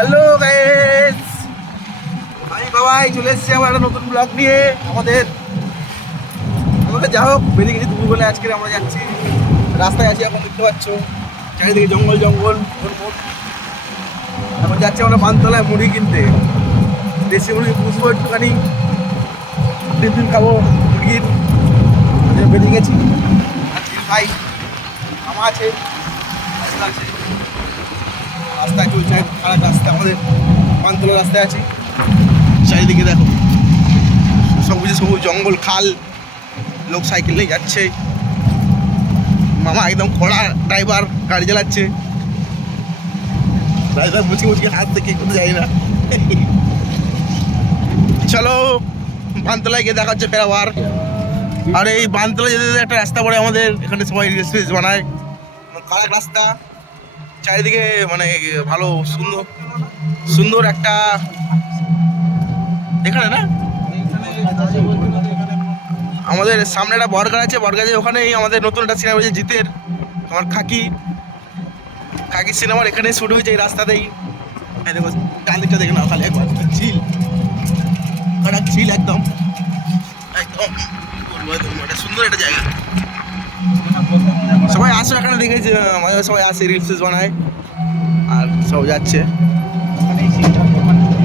Hello guys, আমি বাবাই চলে এসেছি আবার একটা নতুন ব্লগ নিয়ে। আমাদের যা হোক বেরিয়ে গেছি দুপুরবেলা। আজকে আমরা যাচ্ছি, রাস্তায় আছি এখন, দেখতে পাচ্ছ চারিদিকে জঙ্গল জঙ্গল। এখন যাচ্ছি আমরা পানতলায় মুড়ি কিনতে, দেশি মুড়ি পুষবো একটুখানি, দিন খাবো মুরগির। বেরিয়ে গেছি। ভাই আমার আছে, রাস্তায় চলছে খারাপ রাস্তা, আমাদের পানতলা রাস্তায় আছি। চারিদিকে দেখো সবুজে সবুজ জঙ্গল, খাল, লোক সাইকেল নিয়ে যাচ্ছে। মামা একদম কড়া ড্রাইভার, গাড়ি চালাচ্ছে। ড্রাইভার মুচকি মুচকি হাত থেকে কোথাও যাই না। চলো পানতলায় গিয়ে দেখা হচ্ছে ফের আবার। আর এই পানতলা যেতে যেতে একটা রাস্তা পড়ে আমাদের এখানে, সবাই রিলস বানায়। খারাপ রাস্তা, চারিদিকে মানে ভালো সুন্দর সুন্দর একটা এখানে না, আমাদের সামনে একটা বরগাছ আছে, বরগাছে ওখানেই আমাদের নতুন একটা সিনেমা হয়েছে জিতের, আমার খাকি সিনেমার এখানে শুট হয়েছে এই রাস্তাতেই। দেখো ডান দিকটা দেখে নাও খালি একবার, ঝিল একটা ঝিল, একদম একদম একটা সুন্দর একটা জায়গা। সবাই আসো এখানে, দেখেছি সবাই আসে, রিলস বানায় আর সব যাচ্ছে।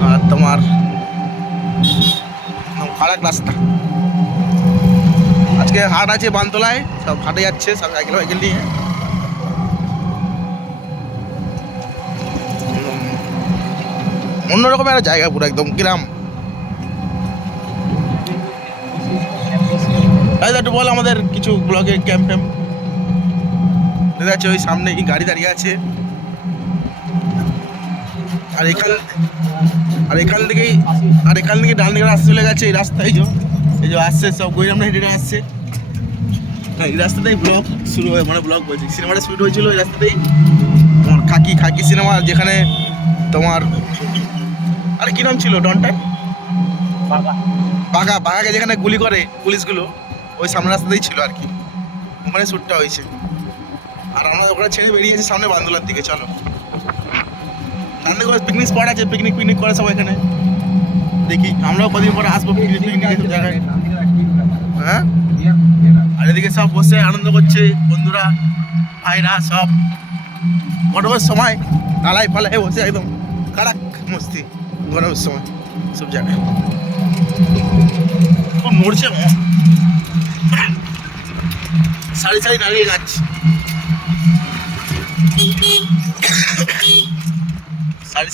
আর তোমার খারাপ রাস্তা, আজকে হাট আছে বানতলায়, সব হাটে যাচ্ছে সব সাইকেল ফাইকেল নিয়ে। অন্যরকম একটা জায়গা, পুরো একদম গ্রাম। তাই একটু বল আমাদের কিছু ব্লগের ক্যাম্প ফ্যাম্প দেখা যাচ্ছে, ওই সামনে গাড়ি দাঁড়িয়ে আছে। আর এখান থেকে ডান দিকে রাস্তা চলে গেছে, এই রাস্তায় এই যে আসছে সব গৈরামরা হেঁটে আসছে। এই রাস্তাতেই ব্লগ শুরু হয়, মানে ব্লগ বলছি, সিনেমাটা শুট হয়েছিল এই রাস্তাতেই। তোমার খাকি সিনেমা, যেখানে তোমার আরে কি নাম ছিল ডনটার, বাঘাকে যেখানে গুলি করে পুলিশগুলো, ওই সামনে রাস্তাতেই ছিল আর কি, ওখানে শ্যুটটা হয়েছে। আর আমরা ওখানে ছেড়ে বেরিয়েছি সামনে বান্দোলার দিকে। চলো পিকনিক স্পট আছে, পিকনিক করে সবাই এখানে। দেখি আমরাও কদিন পরে আসবো পিকনিক এসব জায়গায়। হ্যাঁ, আর এদিকে সব বসে আনন্দ করছে বন্ধুরা, ভাইরা সব। গরমের সময় নালায় ফালায় বসে একদম কাড়াক মস্তি, গরমের সময় সব জায়গায় খুব নড়ছে। সারি নারিয়ে গাছ,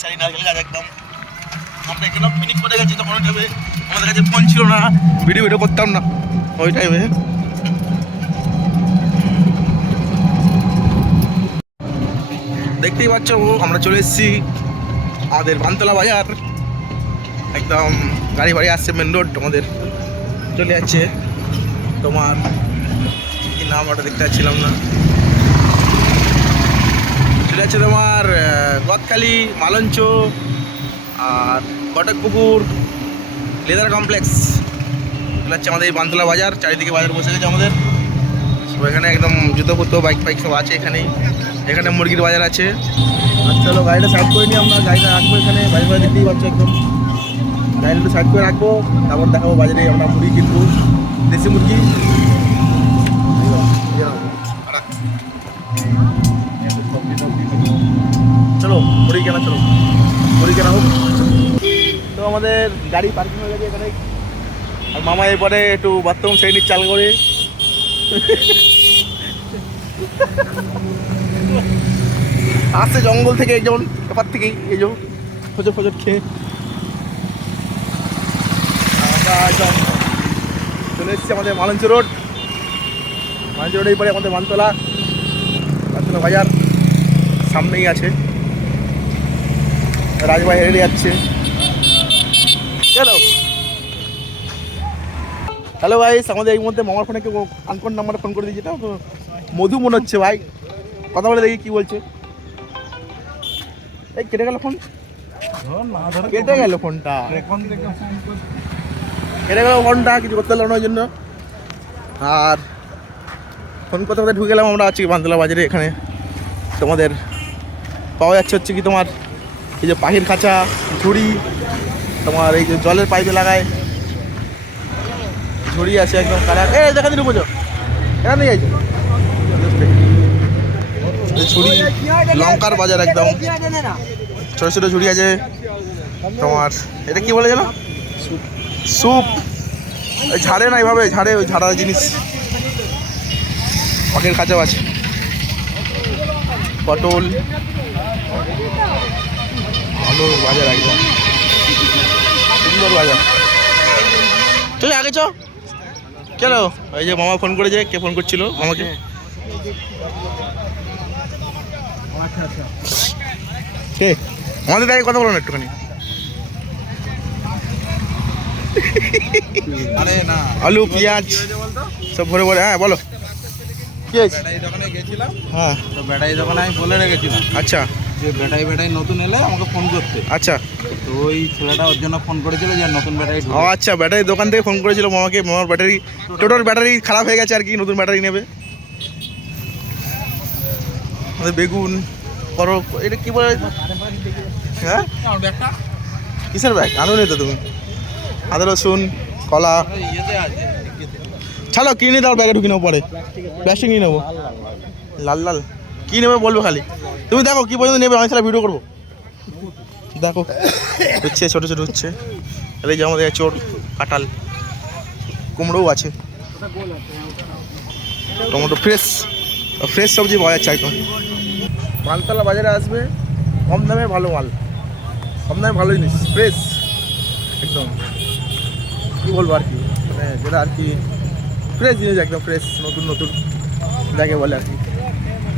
সারি নারকেল গাছ একদম। আমরা এখানে পিকনিক করে গেছি, তখন ওই টাইমে আমাদের কাছে ফোন ছিল না, ভিডিও করতাম না ওই টাইমে। দেখতেই পাচ্ছ আমরা চলে এসেছি আমাদের বানতলা বাজার, একদম গাড়ি বাড়ি আসছে, মেন রোড আমাদের চলে যাচ্ছে। তোমার কি নাম ওটা দেখতে পাচ্ছিলাম না, চলে যাচ্ছে তোমার গদখালি, মালঞ্চ আর কটকপুকুর, লেদার কমপ্লেক্স চলে যাচ্ছে আমাদের এই বানতলা বাজার। চারিদিকে বাজার বসে গেছে আমাদের সব, এখানে একদম জুতো ফুতো বাইক সব আছে এখানেই। এখানে মুরগির বাজার আছে। চলো গাড়িটা সাইড করে নিই, আমরা গাড়িটা রাখবো এখানে, বাজারে দেখতেই পাচ্ছ একদম। গাড়িটা একটু সাইড করে রাখবো, তারপর দেখাবো বাজারে আমরা মুরগি কিনবো, দেশি মুরগি। চলো মুরগি কেনা, চলো মুরগি কেনা হোক। তো আমাদের গাড়ি পার্কিং হয়ে গেছে এখানে, আর মামা এরপরে একটু বাথরুম সেরে চাল করে আসছে জঙ্গল থেকে, যেমন ব্যাপার থেকেই এই যে খোঁজট খেয়ে আমরা একদম চলে এসেছি আমাদের মালঞ্চ রোডের পরে আমাদের বানতলা বাজার সামনেই আছে। রাজভাই হেরে যাচ্ছে। চলো হ্যালো ভাই, আমাদের এই মধ্যে মামার ফোনে কেউ আনকোন নাম্বারে ফোন করে দিয়েছে, তো মধু মনে হচ্ছে ভাই, কথা বলে দেখি কি বলছে। এই কেটে গেল ফোন, কেটে গেল ফোনটা, কিছু করতে পারলাম না ওই জন্য। আর ফোন কথা ঢুকে গেলাম আমরা আছি বান্দলা বাজারে। এখানে তোমাদের পাওয়া যাচ্ছে হচ্ছে কি তোমার এই যে পাখির খাঁচা, ঝুড়ি, তোমার এই যে জলের পাইপে লাগায় ঝুড়ি আছে একদম কালার। এই দেখা দিন বুঝো এখানে যাইছে ঝুড়ি, লঙ্কার বাজার একদম ছোটো ছোটো ঝুড়ি আছে তোমার। এটা কি বলে জানো? স্যুপ। ঝাড়ে না এইভাবে, ঝাড়ে ওই ঝাড়া জিনিস। পাখির খাঁচাও আছে, পটল, আলু বাজার একদম সুন্দর বাজার। চল আগে চ। কেন? এই যে মামা ফোন করেছে। কে ফোন করছিল মামাকে? কে? আমাদের দাঁড়িয়ে কথা বলো না একটুখানি। আরে না, আলু পেঁয়াজ সব ভরে ভরে। হ্যাঁ বলো কি হয়েছে? ব্যাটারি দোকানে গেছিলাম। হ্যাঁ, তো ব্যাটারি দোকানে আমি বলে রেখেছিলাম আচ্ছা যে ব্যাটারি নতুন এলে আমাকে ফোন করতে। আচ্ছা, তো ওই ছেলেটা ওর জন্য ফোন করেছিল যে নতুন ব্যাটারি। ও আচ্ছা, ব্যাটারি দোকান থেকে ফোন করেছিল মামাকে। মামার ব্যাটারি, টোটাল ব্যাটারি খারাপ হয়ে গেছে আর কি, নতুন ব্যাটারি নেবে। বেগুন করো, এটা কি বলে? হ্যাঁ কিসের ব্যাগ? আনো নি তো তুমি? আদা রসুন কলা ছাড়ো, কিনে দাও, ব্যাগে ঢুকি নেবো পরে। প্লাস্টিক নিয়ে নেবো। লাল লাল কী নেবে বলবো খালি। তুমি দেখো কী পর্যন্ত নেবে, আমি তাহলে ভিডিও করবো। দেখো হচ্ছে ছোটো ছোটো হচ্ছে। এই যে আমাদের চোর, কাঁঠাল, কুমড়োও আছে, টমেটো ফ্রেশ ফ্রেশ সবজি পাওয়া যাচ্ছে একদম। মালতলা বাজারে আসবে, কম দামে ভালো মাল, কম দামে ভালো জিনিস, ফ্রেশ একদম। কী বলবো আর কি, মানে যেটা আর কি ফ্রেশ জিনিস একদম ফ্রেশ, নতুন নতুন যাকে বলে আর কি।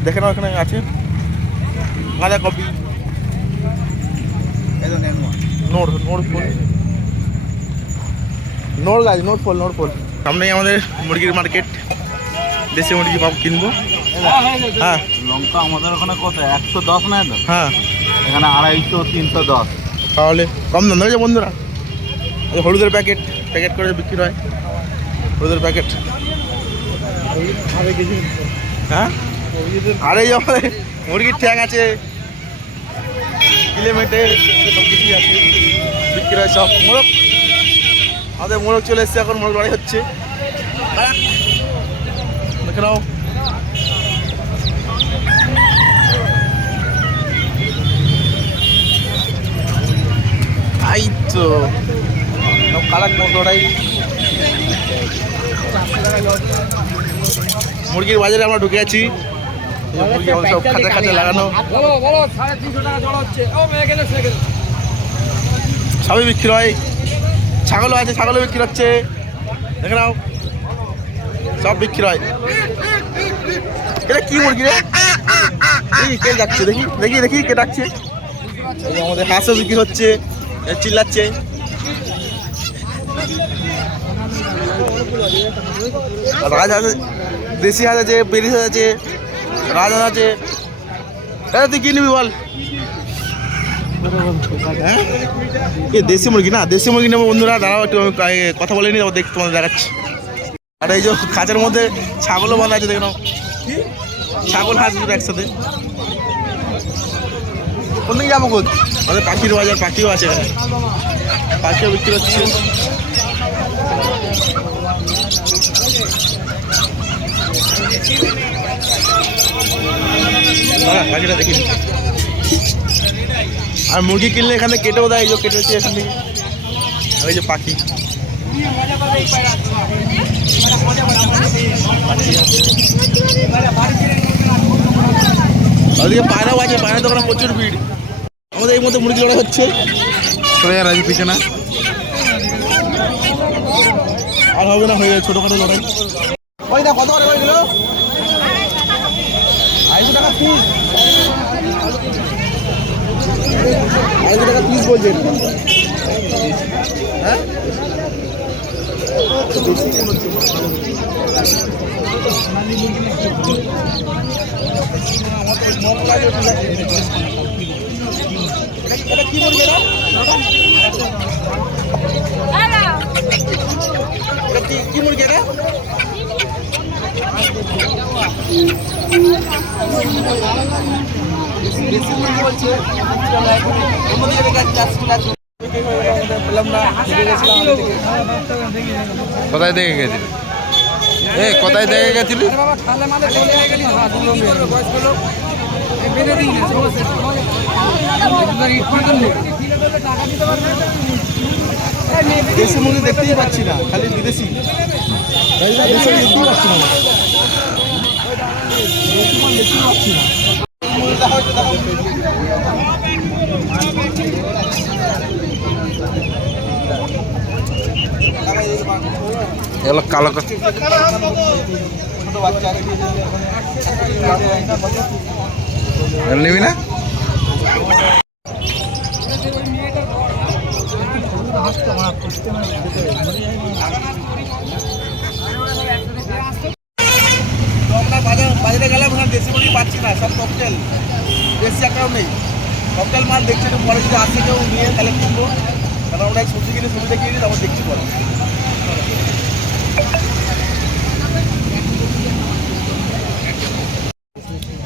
দেখে নাও এখানে আছে বাঁধাকপি, নোড় নোড় ফুল, নোড় গাছ, নোড় ফল, নোড় ফল। সামনেই আমাদের মুরগির মার্কেট, দেশি মুরগি পাব কিনবো। হ্যাঁ, লঙ্কা আমাদের ওখানে কত 110 নেয় তো? হ্যাঁ, এখানে 250 310। তাহলে কম দাম দেখেছো বন্ধুরা। হলুদের প্যাকেট প্যাকেট করে বিক্রি হয়, হলুদের প্যাকেট। হ্যাঁ, আর এই আমাদের মুরগির ট্যাং আছে, কিলোমিটার সব কিছুই আছে, বিক্রি হয় সব। মোরগ, আমাদের মোরগ চলে এসছে, এখন মোরগ লড়াই হচ্ছে। দেখে নাও এই তো কালাক লড়াই। মুরগির বাজারে আমরা ঢুকে আছি, মুরগি সব খাঁচা খাঁচা লাগানো, সবই বিক্রি হয়। ছাগলও আছে, ছাগলও বিক্রি হচ্ছে, দেখে নাও সব বিক্রি হয়। এটা কি মুরগি রে? এই কে ডাকছে? দেখি দেখি দেখি কে ডাকছে। আমাদের হাঁসও বিক্রি হচ্ছে, চিল্লাচ্ছে। রাজহাঁস, দেশি হাঁস আছে, পেরিস হাঁস আছে, রাজহাঁস আছে। এটা তুই কি নিবি বল? হ্যাঁ, এ দেশি মুরগি না, দেশি মুরগি নেবো বন্ধুরা। দাঁড়াও একটু কথা বলে নি, দেখ তোমাদের দেখাচ্ছি। আর এই যে খাঁচার মধ্যে ছাগলও বাঁধা আছে, দেখে নাও। ছাগল হাঁস দুটো একসাথে। কোন দিকে যাবো? খোঁজ আমাদের পাখির বাজার, পাখিও আছে এখানে, পাখিও বিক্রি হচ্ছে। পাখিটা দেখি। আর মুরগি কিনলে এখানে কেটেও দেয়, এই যে কেটেছে এখান থেকে। ওই যে পাখি, ওদিকে পায়রাও আছে, পায়রা দোকানে প্রচুর ভিড়। আমাদের এই মধ্যে মুরগি লড়াই হচ্ছে, চলে যাওয়ার আছে পিছনে। আর হবে না, হয়ে যাবে ছোটোখাটো লড়াই। ওই না কত করে ওইগুলো? 250 টাকা পিস, 250 টাকা পিস বলছেন। হ্যাঁ, এটা কি বলবে? এটা কি মুরগি? এটা বেশি বলছে অন্যদিকে দেখে পেলাম না, কোথায় দেখে গেছিলি? কোথায় দেখে গেছিলি? দেশি মুরগি দেখতেই পাচ্ছি না, খালি বিদেশি দেখতেই পাচ্ছি না। এগুলো কালো নিবি না? বাজারে গেলাম, ওখানে দেশি মুরগি পাচ্ছি না, সব ককটেল, দেশি একটাও নেই। ককটেল মাল দেখছি, একটু পরে যদি আসে কেউ নিয়ে তাহলে কিনবো, কারণ আমরা সবজি কিনে সবজিটা কিনে তারপর দেখছি পরে।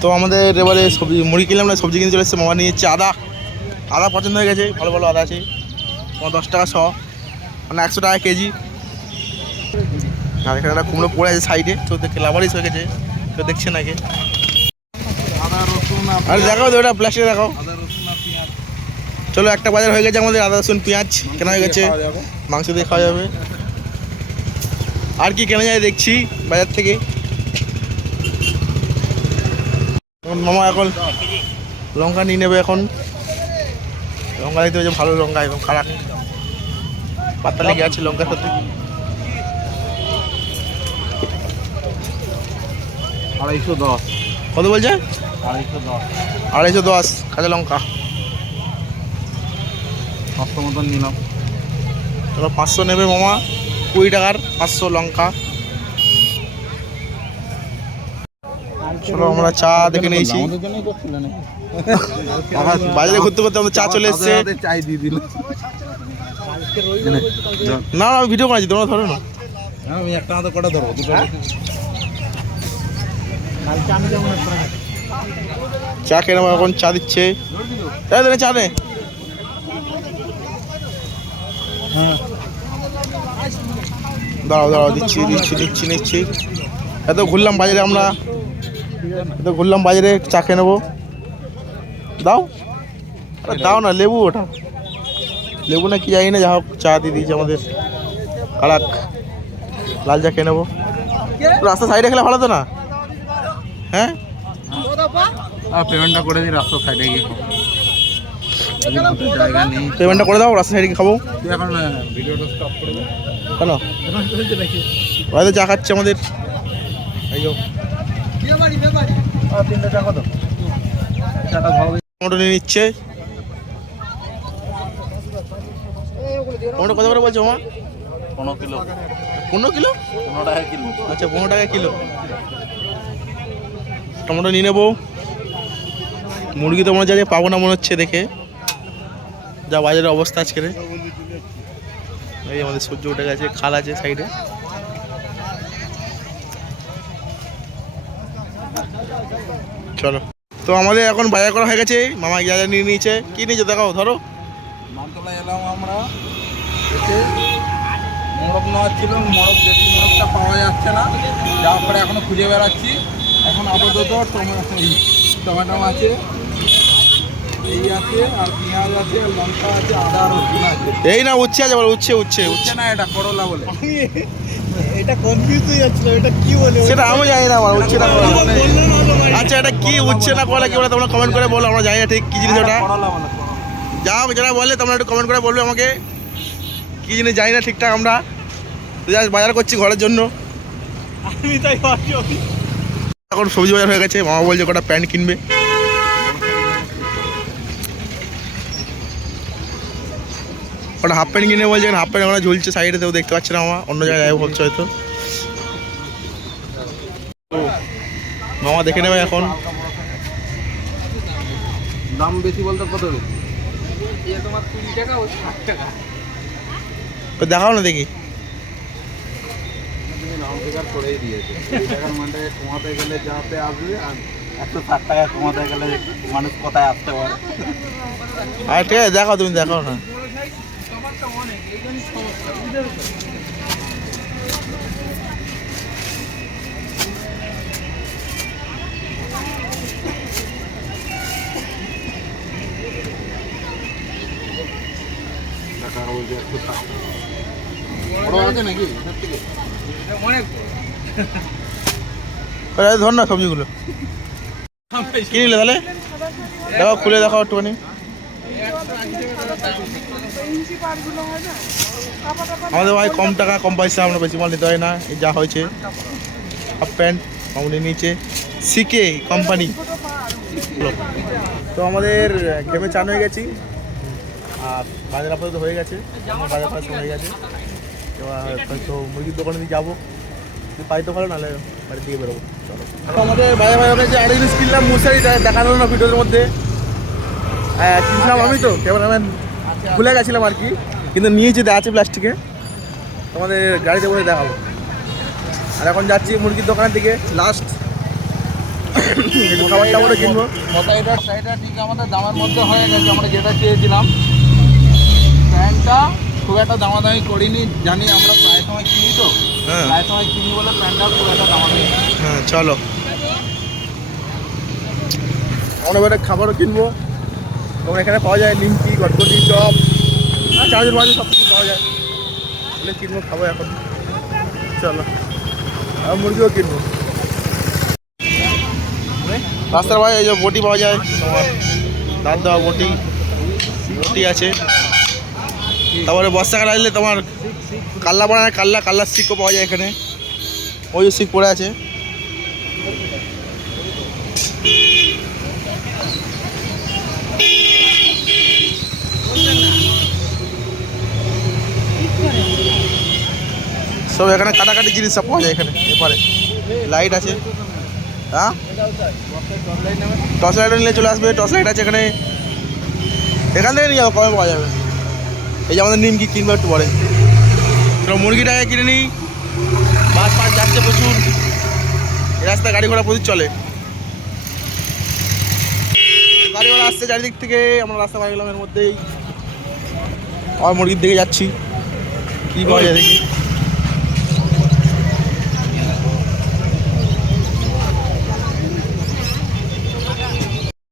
তো আমাদের এবারে সবজি মুড়ি কিনলাম না, সবজি কিনে চলে এসেছে। মামা নিয়ে এসছে আদা। আদা পছন্দ হয়ে গেছে, ভালো ভালো আদা আছে, 10 টাকা শ, মানে 100 টাকা কেজি। আর এখানে একটা কুমড়ো পড়ে আছে সাইডে, তো দেখে লাভারিস হয়ে গেছে, তো দেখছে নাকি। আদা রসুন আরে দেখাও তো, ওটা প্লাস্টিকে দেখাও। আদা রসুন আর পেঁয়াজ চলো, একটা বাজার হয়ে গেছে আমাদের, আদা রসুন পেঁয়াজ কেনা হয়ে গেছে, খাওয়া যাবে। মাংস দিয়ে খাওয়া যাবে। আর কি কেনা যায় দেখছি বাজার থেকে। মামা এখন লঙ্কা নিয়ে নেবে, এখন লঙ্কা নিতে হচ্ছে ভালো লঙ্কা, এবং খারাপ পাতা লেগে আছে লঙ্কার সাথে। 210 কত বলছে? 210 210 কাঁচা লঙ্কা। 500 মতন নিলাম। চলো 500 নেবে মামা, 20 টাকার 500 লঙ্কা। চলো আমরা চা দেখে নিয়েছি, আমাদের জন্যই করছিল নাকি? বাজারে ঘুরতে ঘুরতে আমাদের চা চলে এসছে। চাই দিয়ে দিল। না আমি ভিডিও করেছি, তোমরা ধরো না। আমি একটা হাতে কটা ধরবো, দুটো চা খেয়ে নেবো, এখন চা দিচ্ছে। চা নে। দাঁড়াও দাঁড়াও, দিচ্ছি নিচ্ছি। এত ঘুরলাম বাজারে আমরা, চা খেয়ে নেবো। দাও, আরে দাও না, লেবু ওটা, লেবু না কি জানি না, যা হোক চা দিয়ে দিয়েছে আমাদের। কারাক লাল চা খেয়ে নেবো। রাস্তা সাইডে খেলে ভালো তো না? হ্যাঁ, পেমেন্টটা করে দিই রাস্তার সাইডে গিয়ে জায়গা নেই। পেমেন্টটা করে দাও, রাস্তা সাইডে খাবো। তুই এখন ভিডিওটা স্টপ করে দে। কেন? হয়তো চা খাচ্ছে আমাদের। টমেটো নিয়ে নিচ্ছে। টমেটো কত করে বলছো মামা? 15 কিলো। 15 কিলো? 15 টাকা কিলো। আচ্ছা, 15 টাকা কিলো টমেটো নিয়ে নেবো। মুরগি তো মনে হচ্ছে পাবো না মনে হচ্ছে দেখে, যা বাজারের অবস্থা আজকের। এই আমাদের সূর্য উঠে গেছে, খাল আছে সাইডে। চলো, তো আমাদের এখন বাজার করা হয়ে গেছে, মামা যা যা নিয়ে নিয়েছে। কি নিয়েছে দেখাও, ধরো। মানতলায় এলাম আমরা, এসে মোরগ নেওয়ার ছিল, দেশি মোরগটা পাওয়া যাচ্ছে না, যাওয়ার পরে এখনো খুঁজে বেড়াচ্ছি। এখন আপাতত টমেটো আছে, এই আছে, আর পেঁয়াজ আছে, আর লঙ্কা আছে, আদা রসুন আছে। এই না, উচ্ছে আছে বলো, উচ্ছে। না, এটা করলা বলে। এটা কনফিউজ হয়ে যাচ্ছিল, এটা কি বলে সেটা আমি জানি না, আমার উচ্ছে না করলা। আচ্ছা, এটা কি উচ্ছে না করলা কি বলে তোমরা কমেন্ট করে বলো, আমরা জানি না ঠিক কি জিনিস ওটা। করলা বলে। যা হোক, যারা বলে তোমরা একটু কমেন্ট করে বলবে আমাকে, কি জিনিস জানি না ঠিকঠাক। আমরা বাজার করছি ঘরের জন্য। আমি তাই এখন সবজি বাজার হয়ে গেছে, মামা বলছে কটা প্যান্ট কিনবে। ওটা হাফ প্যান্ট কিনে বলছে, হাফ প্যান্ট ওখানে ঝুলছে সাইডে, তেও দেখতে পাচ্ছে না মামা, অন্য জায়গায় যাবো ভাবছে হয়তো। মামা দেখে নেবে এখন। দাম বেশি বলতে কত? তোমার 20 টাকা ও 60 টাকা। দেখাও না দেখি। তুমি নাম ফিগার করেই দিয়েছে। 20 টাকার মানে কমাতে গেলে যাতে আসবে, আর 160 টাকা কমাতে গেলে মানুষ কোথায় আসতে পারে? আর ঠিক আছে, দেখো তুমি দেখো না। বড় আছে নাকি এটার থেকে? অনেক ধর না সবজিগুলো কি নিলে তাহলে, দেখো খুলে দেখো একটুখানি। আমাদের ভাই কম টাকা কম পয়সা, আমরা বেশি মাল নিতে হয় না। এই যা হয়েছে হাফ প্যান্ট মামুনি নিচে সিকে কোম্পানি। তো আমাদের গেমে চান হয়ে গেছি আর বাজার আপাতত হয়ে গেছে, বাজার ফাজার হয়ে গেছে। এবার হয়তো মুরগির দোকানে দিয়ে যাবো, পাই তো ভালো, নাহলে বাড়ি দিয়ে বেরোবো। চলো আমাদের বাইরে বাইরে যে আরেক জিনিস কিনলাম, মশারিটা দেখানো না ভিডিওর মধ্যে। হ্যাঁ কিনলাম আমি, তো ক্যামেরাম্যান ভুলে গেছিলাম আর কি, কিন্তু নিয়েছি, আছে প্লাস্টিকে, তোমাদের গাড়িতে বসে দেখাবো। আর এখন যাচ্ছি মুরগির দোকানের দিকে, লাস্ট খাবারটা করে কিনবো। মশারিটার সাইডটা ঠিক আমাদের দামের মধ্যে হয়ে গেছে, আমরা যেটা চেয়েছিলাম। প্যান্টটা খুব একটা দামাদামি করিনি, জানি আমরা প্রায় সময় কিনি তো, হ্যাঁ প্রায় সময় কিনি বলে প্যান্টটা খুব একটা দামাদামি। হ্যাঁ চলো আমরা এবারে খাবারও কিনবো। তোমার এখানে পাওয়া যায় নিমকি, গটগটি, চপ, চার্জের মাঝে সব কিছু পাওয়া যায়, বলে কিনবো, খাবো এখন। চলো আর মুরগিও কিনবো। রাস্তার বাইরে এই যে বটি পাওয়া যায়, তোমার দাঁত দেওয়া বটি, বটি আছে। তারপরে বর্ষাকাল আসলে তোমার কাল্লা বানায়, কাল্লার শিকও পাওয়া যায় এখানে, ওই যে শিক পড়ে আছে। সব এখানে কাটাকাটি জিনিস সব পাওয়া যায় এখানে। এপারে লাইট আছে, হ্যাঁ টর্চ লাইটও নিলে চলে আসবে, টর্চ লাইট আছে এখানে, এখান থেকে নিয়ে যাবো, কমে পাওয়া যাবে। এই যে আমাদের নিমকি কিনবো একটু পরে। চলো মুরগিটাকে কিনে নিই, বাস ফাস যাচ্ছে প্রচুর, এই রাস্তায় গাড়ি ঘোড়া প্রচুর চলে, গাড়ি ঘোড়া আসছে চারিদিক থেকে। আমরা রাস্তা পাই গেলাম এর মধ্যেই, আর মুরগির দিকে যাচ্ছি, কী পাওয়া যায় দেখি।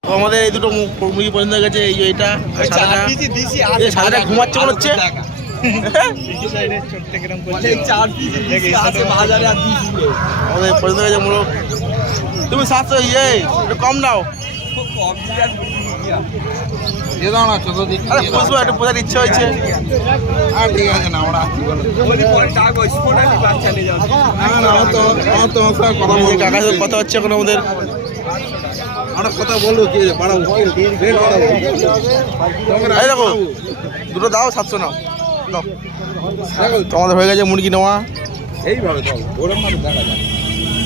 তো আমাদের এই দুটো মুরগি পছন্দ হয়ে গেছে, এই যে এটা সাদাটা ঘুমাচ্ছে মনে হচ্ছে। আমাদের পছন্দ হয়ে গেছে মোরগ। তুমি 700 ইয়ে একটু কম দাও। দিয়ে দাও না, চোদ্দ দিন। আরে বুঝবো, একটু বোঝার ইচ্ছে হয়েছে। আর ঠিক আছে না, আমরা আসছি বলো। না না, আমার তোমার সঙ্গে কথা এই যে বলবো। কাকার সাথে কথা হচ্ছে এখন আমাদের। আমরা কথা বলবো, কি হয়েছে, বাড়াবো, রেট বাড়াবো। এই দেখো দুটো দাও, 700 নাও, দাও। দেখো তো আমাদের হয়ে গেছে মুরগি নেওয়া। এইভাবে দাও, ওরম মানে দেখা যায়,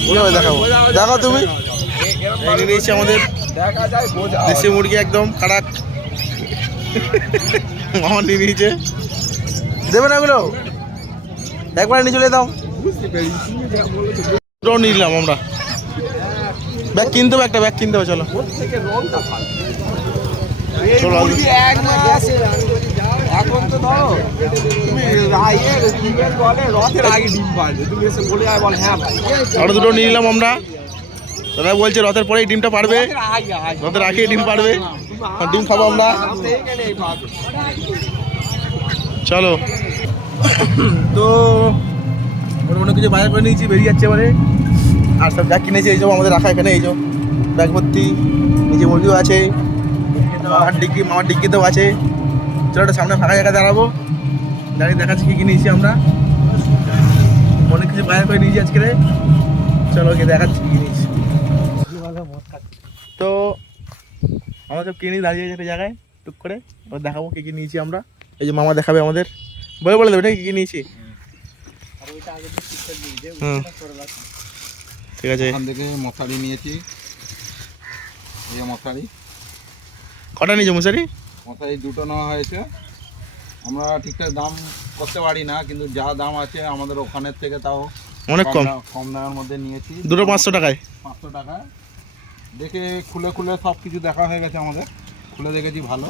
কীভাবে দেখাবো, দেখো তুমি। এই নিয়ে নিয়েছি আমাদের দেখা যায় বোঝা। দেশি মুরগি, একদম কাড়াক। মামা নিয়ে নিয়েছে, দেবে না এগুলো, একবার নিয়ে চলে দাও। বুঝতে পেরেছি, দুটো নিলাম আমরা। ব্যাগ কিনতে হবে, একটা ব্যাগ কিনতে হবে। চলো থেকে রোলটা ভালো। চলো মুরগি এক মাস এখন তো ধরো তুমি রায়ের ডিমের বলে রথের আগে ডিম পারবে, তুমি এসে বলে আর বলে হ্যাঁ ভাই আরো দুটো নিয়ে নিলাম আমরা। দাদা বলছে রথের পরেই ডিমটা পারবে, রথের আগে রথের আগে ডিম পারবে, ডিম খাবো আমরা। এইখানে এই পাবে। চলো তো অনেক কিছু বাজার করে নিয়েছি, বেরিয়ে যাচ্ছে এবারে। আর সব ব্যাগ কিনেছি, এই সব আমাদের রাখা এখানে, এই সব ব্যাগ ভর্তি, নিচে মুরগিও আছে, মামার ডিগ্গিতেও আছে। চলো একটা সামনে ফাঁকা জায়গায় দাঁড়াবো, দাঁড়িয়ে দেখাচ্ছি কী কিনেছি আমরা। অনেক কিছু বাজার করে নিয়েছি আজকে, চলো গিয়ে দেখাচ্ছি কী কিনেছি। তো আমরা সব কিনে দাঁড়িয়ে আছে একটা জায়গায় টুক করে, এবার দেখাবো কী কী নিয়েছি আমরা। এই যে মামা দেখাবে আমাদের, বলে দেবে এটা কী কী নিয়েছি। হুম ঠিক আছে। এখান থেকে মশারি নিয়েছি, এই মশারি কটা নিয়েছো মশারি? মশারি দুটো নেওয়া হয়েছে। আমরা ঠিকঠাক দাম করতে পারি না, কিন্তু যা দাম আছে আমাদের ওখানের থেকে তাও অনেক কম, কম দামের মধ্যে নিয়েছি। দুটো 500 টাকায়। 500 টাকা দেখে খুলে খুলে সব কিছু দেখা হয়ে গেছে আমাদের, খুলে দেখেছি ভালো।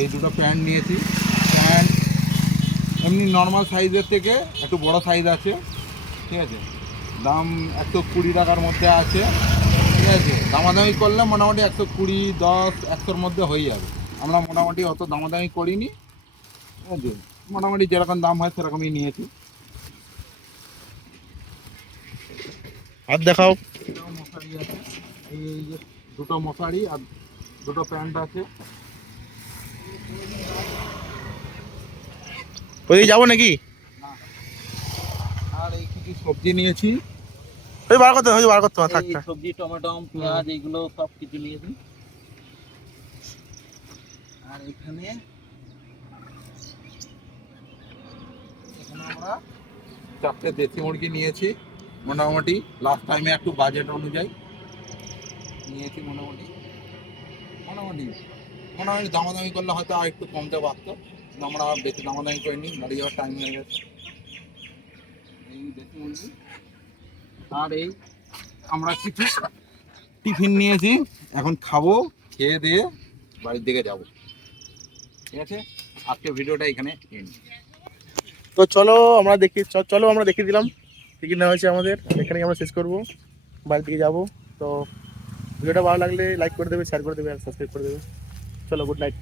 এই দুটো প্যান্ট নিয়েছি, প্যান্ট এমনি নর্মাল সাইজের থেকে একটু বড় সাইজ আছে, ঠিক আছে। দাম 120 টাকার মধ্যে আছে, ঠিক আছে। দামাদামি করলে মোটামুটি 120, 10, 100-র মধ্যে হয়ে যাবে। আমরা মোটামুটি অত দামাদামি করিনি, ঠিক আছে। মোটামুটি যেরকম দাম হয় সেরকমই নিয়েছি। হাত দেখাও। এটাও মশারি আছে, এই যে দুটো মশারি আর দুটো প্যান্ট আছে। ওইদিকে যাবো নাকি? আর এই কিছু সবজি নিয়েছি, ওই বার করতে বার করতে থাক এই থাক। সবজি টমেটো পেঁয়াজ এইগুলো সব কিছু নিয়েছি। আর এখানে আমরা 4টে দেশি মুরগি নিয়েছি, মোটামুটি লাস্ট টাইমে একটু বাজেট অনুযায়ী নিয়েছি। মোটামুটি মোটামুটি মোটামুটি দামাদামি করলে হয়তো আর একটু কমতে পারতো, কিন্তু আমরা বেশি দামাদামি করিনি, বাড়ি যাওয়ার টাইম হয়ে গেছে। এই দেশি মুরগি আর এই আমরা কিছু টিফিন নিয়েছি, এখন খাবো, খেয়ে দিয়ে বাড়ির দিকে যাব, ঠিক আছে। আজকে ভিডিওটা এখানে এন্ড। তো চলো আমরা দেখি, চলো আমরা দেখিয়ে দিলাম কী কী নেওয়া হয়েছে আমাদের। এখানে আমরা শেষ করবো, বাড়ির দিকে যাবো। তো ভিডিওটা ভালো লাগলে লাইক করে দেবে, শেয়ার করে দেবে আর সাবস্ক্রাইব করে দেবে। চলো, গুড নাইট।